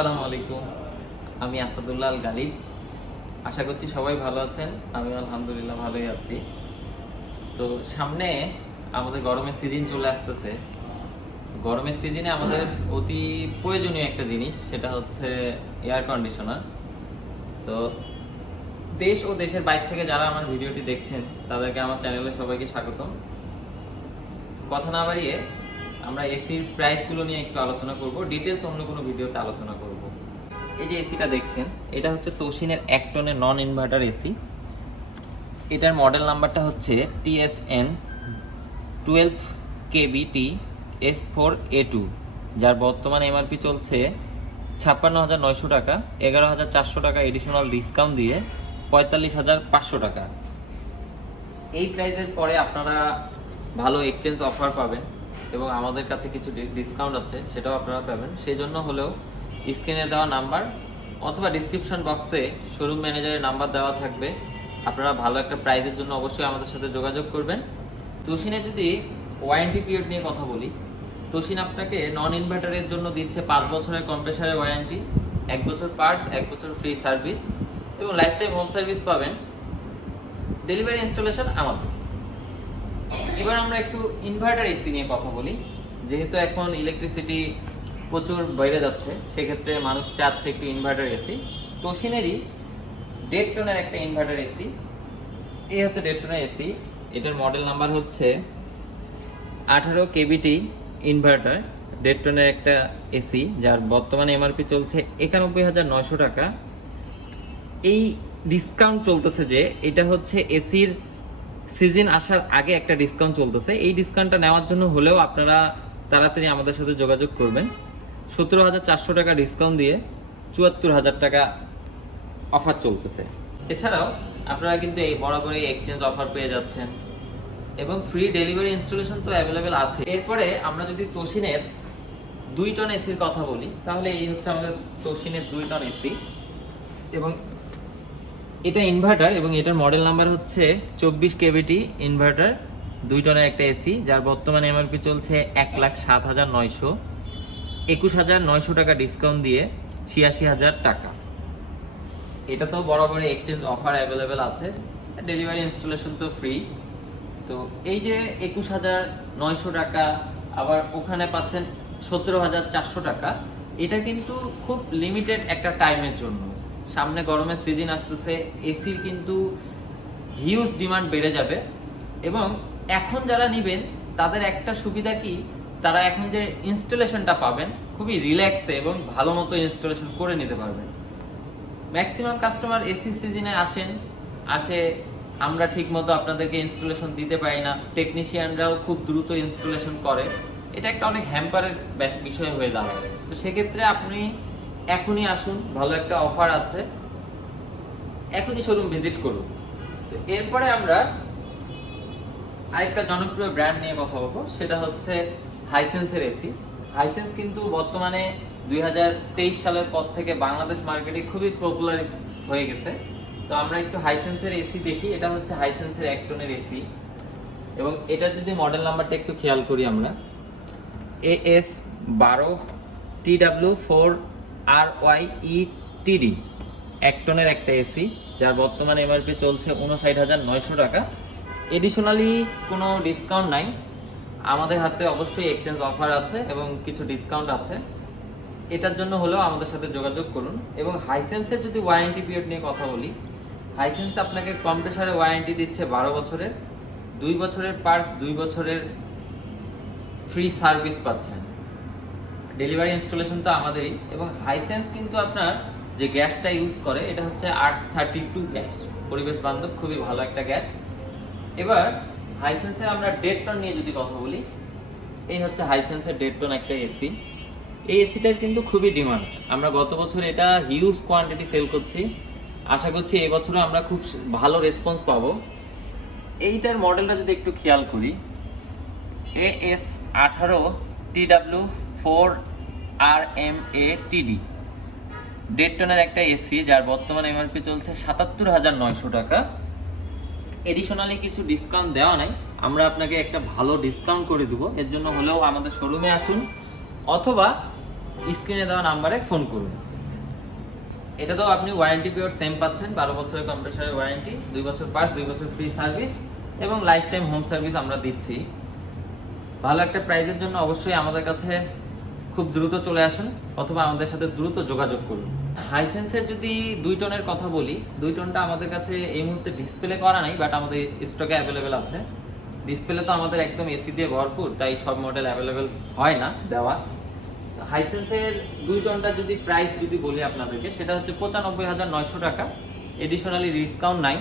আসসালামু আলাইকুম। আমি আসাদুল্লাহ আল গালিব। আশা করছি সবাই ভালো আছেন। আমি আলহামদুলিল্লাহ ভালোই আছি। তো সামনে আমাদের গরমের সিজন চলে আসতেছে। গরমের সিজনে আমাদের অতি প্রয়োজনীয় একটা জিনিস, সেটা হচ্ছে এয়ার কন্ডিশনার। তো দেশ ও দেশের বাইরে থেকে যারা আমার ভিডিওটি দেখছেন তাদেরকে আমার চ্যানেলে সবাইকে স্বাগতম। কথা না বাড়িয়ে আমরা এসির প্রাইসগুলো নিয়ে একটু আলোচনা করব, ডিটেলস অন্য কোনো ভিডিওতে আলোচনা করব। এই যে এসিটা দেখছেন, এটা হচ্ছে তোশিনের 1 টনের নন ইনভার্টার এসি। এটার মডেল নাম্বারটা হচ্ছে TSN 12KBT S4A2, যার বর্তমান এমআরপি চলছে 56,900 টাকা, 11,400 টাকা এডিশনাল ডিসকাউন্ট দিয়ে 45,500 টাকা। এই প্রাইসের পরে আপনারা ভালো এক্সচেঞ্জ অফার পাবেন এবং আমাদের কাছে কিছু ডিসকাউন্ট আছে, সেটাও আপনারা পাবেন। সেই জন্য হলেও স্ক্রিনে দেওয়া নাম্বার অথবা ডিসক্রিপশন বক্সে শোরুম ম্যানেজারের নাম্বার দেওয়া থাকবে। আপনারা ভালো একটা প্রাইসের জন্য অবশ্যই আমাদের সাথে যোগাযোগ করবেন। তোশিনে যদি ওয়ারেন্টি পিরিয়ড নিয়ে কথা বলি, তোশিন আপনাকে নন ইনভার্টারের জন্য দিচ্ছে 5 বছরের কম্প্রেসারের ওয়ারেন্টি, 1 বছর পার্টস, 1 বছর ফ্রি সার্ভিস এবং লাইফ টাইম হোম সার্ভিস পাবেন। ডেলিভারি ইনস্টলেশন আমাদের। এবার আমরা একটু ইনভার্টার এসি নিয়ে কথা বলি। যেহেতু এখন ইলেকট্রিসিটি প্রচুর বেড়ে যাচ্ছে, সেক্ষেত্রে মানুষ চাচ্ছে একটু ইনভার্টার এসি। তোশিনেরই 1.5 টনের একটা ইনভার্টার এসি। এই হচ্ছে 1.5 টনের এসি। এটার মডেল নাম্বার হচ্ছে 18KBT ইনভার্টার, 1.5 টনের একটা এসি, যার বর্তমানে এমআরপি চলছে 91,900 টাকা। এই ডিসকাউন্ট চলতেছে, যে এটা হচ্ছে এসির সিজন আসার আগে একটা ডিসকাউন্ট চলতেছে। এই ডিসকাউন্টটা নেওয়ার জন্য হলেও আপনারা তাড়াতাড়ি আমাদের সাথে যোগাযোগ করবেন। 17,400 টাকা ডিসকাউন্ট দিয়ে 74,000 টাকা অফার চলতেছে। এছাড়াও আপনারা কিন্তু এই বরাবরই এক্সচেঞ্জ অফার পেয়ে যাচ্ছেন এবং ফ্রি ডেলিভারি ইনস্টলেশন তো অ্যাভেলেবেল আছে। এরপরে আমরা যদি তোশিনের 2 টন এসির কথা বলি, তাহলে এই হচ্ছে আমাদের তোশিনের 2 টন এসি এবং এটা ইনভার্টার এবং এটার মডেল নাম্বার হচ্ছে 24KBT ইনভার্টার, 2 টনের একটা এসি, যার বর্তমানে এমআরপি চলছে 1,07,900, 21,900 টাকা ডিসকাউন্ট দিয়ে 86,000 টাকা। এটা তো বরাবরই এক্সচেঞ্জ অফার অ্যাভেলেবেল আছে, ডেলিভারি ইনস্টলেশন তো ফ্রি। তো এই যে 21,900 টাকা, আবার ওখানে পাচ্ছেন 17,400 টাকা। এটা কিন্তু খুব লিমিটেড একটা টাইমের জন্য। সামনে গরমের সিজন আসতেছে, এসির কিন্তু হিউজ ডিমান্ড বেড়ে যাবে এবং এখন যারা নেবেন তাদের একটা সুবিধা কি, তারা এখন যে ইনস্টলেশনটা পাবেন খুবই রিল্যাক্সে এবং ভালো মতো ইনস্টলেশন করে নিতে পারবেন। ম্যাক্সিমাম কাস্টমার এসি সিজনে আসে আমরা ঠিক মতো আপনাদেরকে ইনস্টলেশন দিতে পারি না, টেকনিশিয়ানরাও খুব দ্রুত ইনস্টলেশন করে, এটা একটা অনেক হ্যাম্পারের বিষয় হয়ে দাঁড়ায়। তো সেক্ষেত্রে আপনি এখনই আসুন, ভালো একটা অফার আছে, এখনই শোরুম ভিজিট করুন। তো এরপরে আমরা আরেকটা জনপ্রিয় ব্র্যান্ড নিয়ে কথা বলবো, সেটা হচ্ছে হাইসেন্সের এসি। হাইসেন্স কিন্তু বর্তমানে 2023 সালের পর থেকে বাংলাদেশ মার্কেটে খুবই পপুলার হয়ে গেছে। তো আমরা একটু হাইসেন্সের এসি দেখি। এটা হচ্ছে হাইসেন্সের 1 টনের এসি এবং এটার যদি মডেল নাম্বারটা একটু খেয়াল করি আমরা, AS12TW4RYETD, 1 টনের একটা এসি, যার বর্তমানে এমআরপি চলছে 59,900 টাকা। এডিশনালি কোনো ডিসকাউন্ট নাই, আমাদের হাতে অবশ্যই এক্সচেঞ্জ অফার আছে এবং কিছু ডিসকাউন্ট আছে। এটার জন্য হলেও আমাদের সাথে যোগাযোগ করুন। এবং হাইসেন্সের যদি ওয়ারেন্টি পিরিয়ড নিয়ে কথা বলি, হাইসেন্স আপনাকে কম্প্রেসারের ওয়ারেন্টি দিচ্ছে 12 বছরের, 2 বছরের পার্টস, 2 বছরের ফ্রি সার্ভিস পাচ্ছেন। ডেলিভারি ইনস্টলেশন তো আমাদেরই। এবং হাইসেন্স কিন্তু আপনার যে গ্যাসটা ইউজ করে, এটা হচ্ছে 832 গ্যাস, পরিবেশ বান্ধব, খুবই ভালো একটা গ্যাস। এবার হাইসেন্সের আমরা 1.5 টন নিয়ে যদি কথা বলি, এই হচ্ছে হাইসেন্সের 1.5 টন একটা এসি। এই এসিটার কিন্তু খুবই ডিমান্ড। আমরা গত বছর এটা হিউজ কোয়ান্টিটি সেল করছি, আশা করছি এই বছরও আমরা খুব ভালো রেসপন্স পাবো। এইটার মডেলটা যদি একটু খেয়াল করি, AS18TW4RMATD, 1.5 টনের একটা এসি, যার বর্তমানে এমআরপি চলছে 77,900 টাকা। এডিশনালি কিছু ডিসকাউন্ট দেওয়া নাই, আমরা আপনাকে একটা ভালো ডিসকাউন্ট করে দেবো। এর জন্য হলেও আমাদের শোরুমে আসুন অথবা স্ক্রিনে দেওয়া নাম্বারে ফোন করুন। এটাতেও আপনি ওয়ারেন্টি পিরিয়ড সেম পাচ্ছেন, 12 বছরের কম্প্রেসারের ওয়ারেন্টি, 2 বছর পার্টস, 2 বছর ফ্রি সার্ভিস এবং লাইফ টাইম হোম সার্ভিস আমরা দিচ্ছি। ভালো একটা প্রাইজের জন্য অবশ্যই আমাদের কাছে খুব দ্রুত চলে আসুন অথবা আমাদের সাথে দ্রুত যোগাযোগ করুন। হাইসেন্সের যদি 2 টনের কথা বলি, 2 টনটা আমাদের কাছে এই মুহূর্তে ডিসপ্লে করা নাই, বাট আমাদের স্টকে অ্যাভেলেবেল আছে। ডিসপ্লে তো আমাদের একদম এসি দিয়ে ভরপুর, তাই সব মডেল অ্যাভেলেবেল হয় না দেওয়া। হাইসেন্সের 2 টনটা যদি প্রাইস যদি বলি আপনাদেরকে, সেটা হচ্ছে 95,900 টাকা। এডিশনালি ডিসকাউন্ট নাই,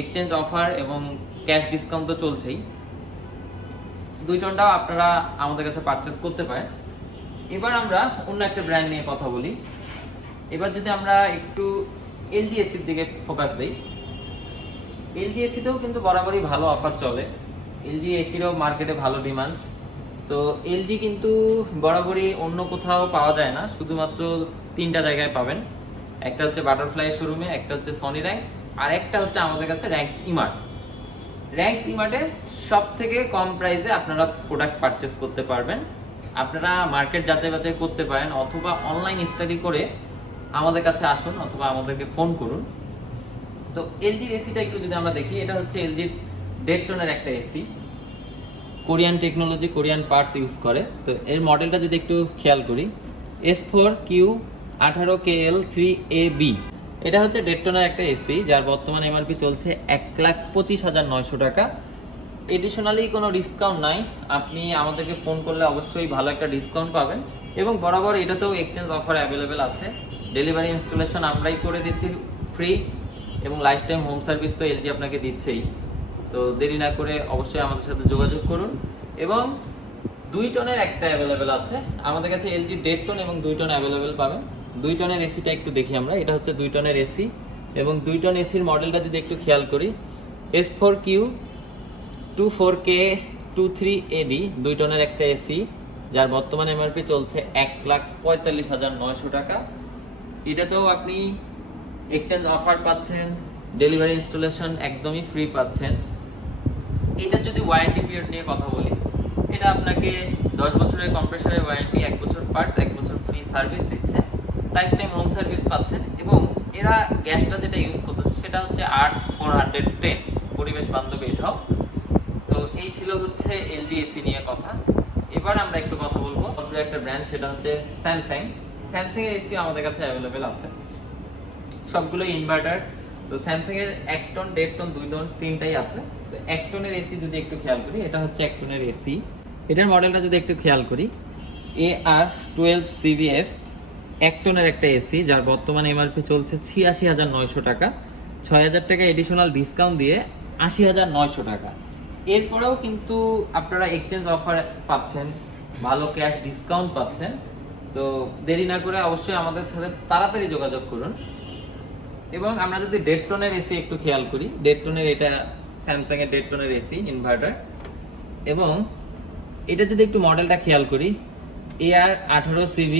এক্সচেঞ্জ অফার এবং ক্যাশ ডিসকাউন্ট তো চলছেই। 2 টনটাও আপনারা আমাদের কাছে পারচেস করতে পারেন। এবার আমরা অন্য একটা ব্র্যান্ড নিয়ে কথা বলি। এবার যদি আমরা একটু এলজি এসির দিকে ফোকাস দেই, এলজি এসিতেও কিন্তু বরাবরই ভালো অফার চলে। এলজি এসিরও মার্কেটে ভালো ডিমান্ড। তো এলজি কিন্তু বরাবরই অন্য কোথাও পাওয়া যায় না, শুধুমাত্র 3টা জায়গায় পাবেন। একটা হচ্ছে বাটারফ্লাই শোরুমে, একটা হচ্ছে সনি র্যাঙ্কস, আর একটা হচ্ছে আমাদের কাছে র্যাঙ্কস ইমার্ট। র্যাঙ্কস ইমার্টে সব থেকে কম প্রাইসে আপনারা প্রোডাক্ট পারচেস করতে পারবেন। আপনারা মার্কেট যাচাই বাছাই করতে পারেন অথবা অনলাইন স্টাডি করে আমাদের কাছে আসুন অথবা আমাদেরকে ফোন করুন। তো এলজির এসিটা একটু যদি আমরা দেখি, এটা হচ্ছে এলজির 1.5 টনের একটা AC, Korean technology, Korean parts use করে। তো এর মডেলটা যদি একটু খেয়াল করি, S4Q18KL3AB, এটা হচ্ছে 1.5 টনের একটা এসি, যার বর্তমান এমআরপি চলছে 1,25,900 টাকা। এডিশনালি কোনো ডিসকাউন্ট নাই, আপনি আমাদেরকে ফোন করলে অবশ্যই ভালো একটা ডিসকাউন্ট পাবেন। এবং বরাবর এটাতেও এক্সচেঞ্জ অফার অ্যাভেলেবেল আছে। ডেলিভারি ইনস্টলেশন আমরাই করে দিচ্ছি ফ্রি, এবং লাইফ টাইম হোম সার্ভিস তো এলজি আপনাকে দিচ্ছেই। তো দেরি না করে অবশ্যই আমাদের সাথে যোগাযোগ করুন। এবং 2 টনের একটা অ্যাভেলেবেল আছে আমাদের কাছে, এলজি 1.5 টন এবং 2 টন অ্যাভেলেবেল পাবেন। 2 টনের এসিটা একটু দেখি আমরা, এটা হচ্ছে 2 টনের এসি। এবং 2 টন এসির মডেলটা যদি একটু খেয়াল করি, S4Q24K23AD, 2 টনের একটা এসি, যার বর্তমান এমআরপি চলছে 1,45,900 টাকা। এটাতেও আপনি এক্সচেঞ্জ অফার পাচ্ছেন, ডেলিভারি ইনস্টলেশন একদমই ফ্রি পাচ্ছেন। এটা যদি ওয়ারেন্টি পিরিয়ড নিয়ে কথা বলি, এটা আপনাকে 10 বছরের কম্প্রেসারের ওয়ারেন্টি, 1 বছর পার্টস, 1 বছর ফ্রি সার্ভিস দিচ্ছে, লাইফ টাইম হোম সার্ভিস পাচ্ছেন। এবং এরা গ্যাসটা যেটা ইউজ করতেছে সেটা হচ্ছে R410, পরিবেশ বান্ধব এটাও। তো এই ছিল হচ্ছে এলজি এসি নিয়ে কথা। এবার আমরা একটু কথা বলবো অন্য একটা ব্র্যান্ড, সেটা হচ্ছে স্যামসাং। স্যামসাং এর এসি আমাদের কাছে অ্যাভেলেবেল আছে, সবগুলো ইনভার্টার। তো স্যামসাং এর 1 টন, 1.5 টন, 2 টন, 3টাই আছে। তো 1 টনের এসি যদি একটু খেয়াল করি, এটা হচ্ছে 1 টনের এসি। এটার মডেলটা যদি একটু খেয়াল করি, AR12CVF, 1 টনের একটা এসি, যার বর্তমানে এমআরপি চলছে 86,900 টাকা। 6,000 টাকা এডিশনাল ডিসকাউন্ট দিয়ে 80,900 টাকা। এরপরেও কিন্তু আপনারা এক্সচেঞ্জ অফার পাচ্ছেন, ভালো ক্যাশ ডিসকাউন্ট পাচ্ছেন। তো দেরি না করে অবশ্যই আমাদের সাথে তাড়াতাড়ি যোগাযোগ করুন। এবং আমরা যদি 1.5 টনের এসি একটু খেয়াল করি, 1.5 টনের এটা স্যামসাং এর 1.5 টনের এসি ইনভার্টার। এবং এটা যদি একটু মডেলটা খেয়াল করি, AR18CV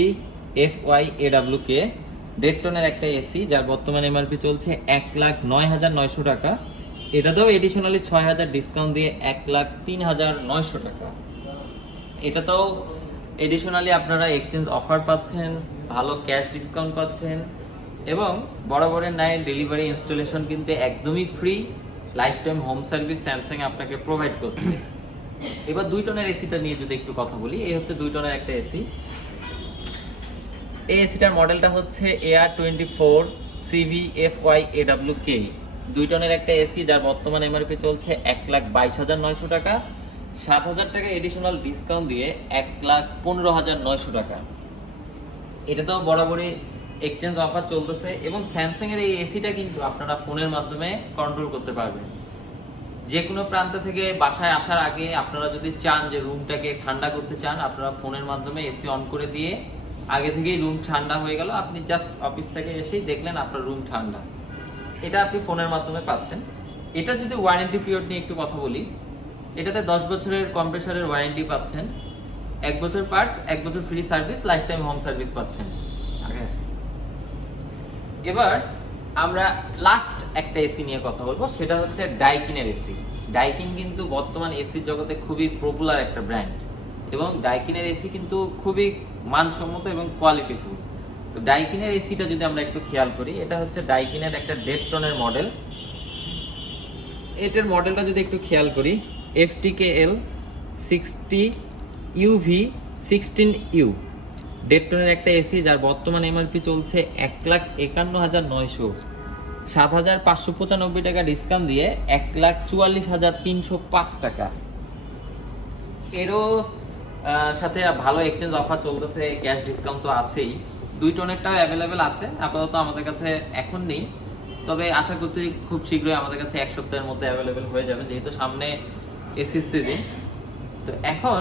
FYAWK, 1.5 টনের একটা এসি, যার বর্তমান এমআরপি চলছে 1,09,900 টাকা। এটাতেও এডিশনালি 6,000 ডিসকাউন্ট দিয়ে 1,03,900 টাকা। এটাতেও এডিশনালি আপনারা এক্সচেঞ্জ অফার পাচ্ছেন, ভালো ক্যাশ ডিসকাউন্ট পাচ্ছেন, এবং বরাবরের ন্যায় ডেলিভারি ইনস্টলেশন কিন্তু একদমই free, life time home service Samsung আপনাকে প্রোভাইড করছে। এবার 2 টনের এসিটা নিয়ে যদি একটু কথা বলি, এই হচ্ছে 2 টনের একটা এসি। এই এসিটার মডেলটা হচ্ছে AR24CVFYAWK, 2 টনের একটা এসি, যার বর্তমান এমআরপি চলছে 1,22,900 টাকা। 7,000 টাকা এডিশনাল ডিসকাউন্ট দিয়ে 1,15,900 টাকা। এটাতেও বরাবরই এক্সচেঞ্জ অফার চলতেছে। এবং স্যামসাং এর এই এসিটা কিন্তু আপনারা ফোনের মাধ্যমে কন্ট্রোল করতে পারবেন। যে কোনো প্রান্ত থেকে বাসায় আসার আগে আপনারা যদি চান যে রুমটাকে ঠান্ডা করতে চান, আপনারা ফোনের মাধ্যমে এসি অন করে দিয়ে আগে থেকেই রুম ঠান্ডা হয়ে গেল, আপনি জাস্ট অফিস থেকে এসেই দেখলেন আপনার রুম ঠান্ডা। এটা আপনি ফোনের মাধ্যমে পাচ্ছেন। এটা যদি ওয়ারেন্টি পিরিয়ড নিয়ে একটু কথা বলি, এটাতে 10 বছরের কম্প্রেসারের ওয়ারেন্টি পাচ্ছেন, 1 বছর পার্টস, 1 বছর free service, life time home service পাচ্ছেন। এবার আমরা লাস্ট একটা এসি নিয়ে কথা বলবো, সেটা হচ্ছে ডাইকিনের এসি। ডাইকিন কিন্তু বর্তমান এসি জগতে খুবই পপুলার একটা ব্র্যান্ড, এবং ডাইকিনের এসি কিন্তু খুবই মানসম্মত এবং কোয়ালিটিফুল। তো তো ডাইকিনের এসিটা যদি আমরা একটু খেয়াল করি, এটা হচ্ছে ডাইকিনের একটা ডেটটনের মডেল। এটার মডেলটা যদি একটু খেয়াল করি, FTKL 60UV16U ডেটটনের একটা এসি, যার বর্তমান এমআরপি চলছে 1,51,900, 7,595 টাকা ডিসকাউন্ট দিয়ে 1,44,305 টাকা। এরও সাথে ভালো এক্সচেঞ্জ অফার চলতেছে, ক্যাশ ডিসকাউন্ট তো আছেই। 2 টনেরটাও অ্যাভেলেবেল আছে, আপাতত আমাদের কাছে এখন নেই, তবে আশা করতে খুব শীঘ্রই আমাদের কাছে 1 সপ্তাহের মধ্যে অ্যাভেলেবেল হয়ে যাবে, যেহেতু সামনে এসি সিজন। তো এখন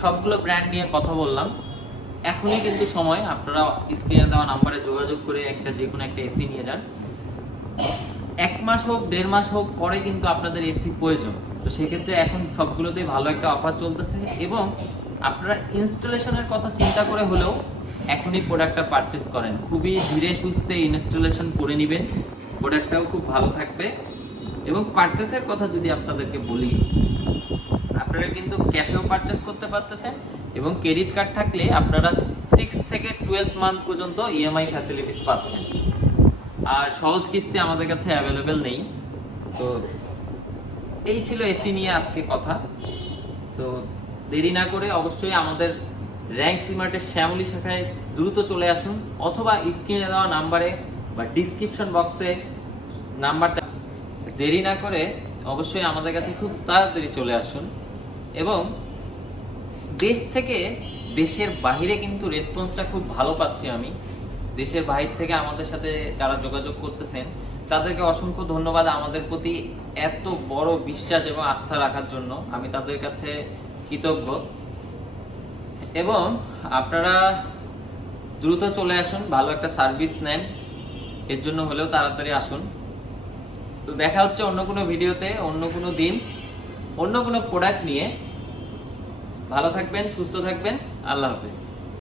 সবগুলো ব্র্যান্ড নিয়ে কথা বললাম, এখনই কিন্তু সময়, আপনারা স্ক্রিনে দেওয়া নাম্বারে যোগাযোগ করে যে কোনো একটা এসি নিয়ে যান। 1 মাস হোক 1.5 মাস হোক পরে কিন্তু আপনাদের এসি প্রয়োজন, তো সেক্ষেত্রে এখন সবগুলোতেই ভালো একটা অফার চলতেছে, এবং আপনারা ইনস্টলেশনের কথা চিন্তা করে হলেও এখনই প্রোডাক্টটা পারচেস করেন। খুবই ধীরে সুস্থে ইনস্টলেশন করে নেবেন, প্রোডাক্টটাও খুব ভালো থাকবে। এবং পারচেসের কথা যদি আপনাদেরকে বলি, আপনারা কিন্তু ক্যাশেও পারচেস করতে পারতেছেন, এবং ক্রেডিট কার্ড থাকলে আপনারা 6 থেকে 12 মান্থ পর্যন্ত ইএমআই ফ্যাসিলিটিস পাচ্ছেন। আর সহজ কিস্তি আমাদের কাছে অ্যাভেলেবেল নেই। তো এই ছিল এসি নিয়ে আজকে কথা। তো দেরি না করে অবশ্যই আমাদের র্যাঙ্ক সিমার্টের শ্যামলী শাখায় দ্রুত চলে আসুন, অথবা স্ক্রিনে দেওয়া নাম্বারে বা ডিসক্রিপশন বক্সে নাম্বারটা, দেরি না করে অবশ্যই আমাদের কাছে খুব তাড়াতাড়ি চলে আসুন। এবং দেশ থেকে দেশের বাইরে কিন্তু রেসপন্সটা খুব ভালো পাচ্ছি আমি। দেশের বাইরে থেকে আমাদের সাথে যারা যোগাযোগ করতেছেন তাদেরকে অসংখ্য ধন্যবাদ, আমাদের প্রতি এত বড় বিশ্বাস এবং আস্থা রাখার জন্য আমি তাদের কাছে কৃতজ্ঞ। এবং আপনারা দ্রুত চলে আসুন, ভালো একটা সার্ভিস নেন, এর জন্য হলেও তাড়াতাড়ি আসুন। তো দেখা হচ্ছে অন্য কোনো ভিডিওতে, অন্য কোনো দিন, অন্য কোনো প্রোডাক্ট নিয়ে। ভালো থাকবেন, সুস্থ থাকবেন, আল্লাহ হাফেজ।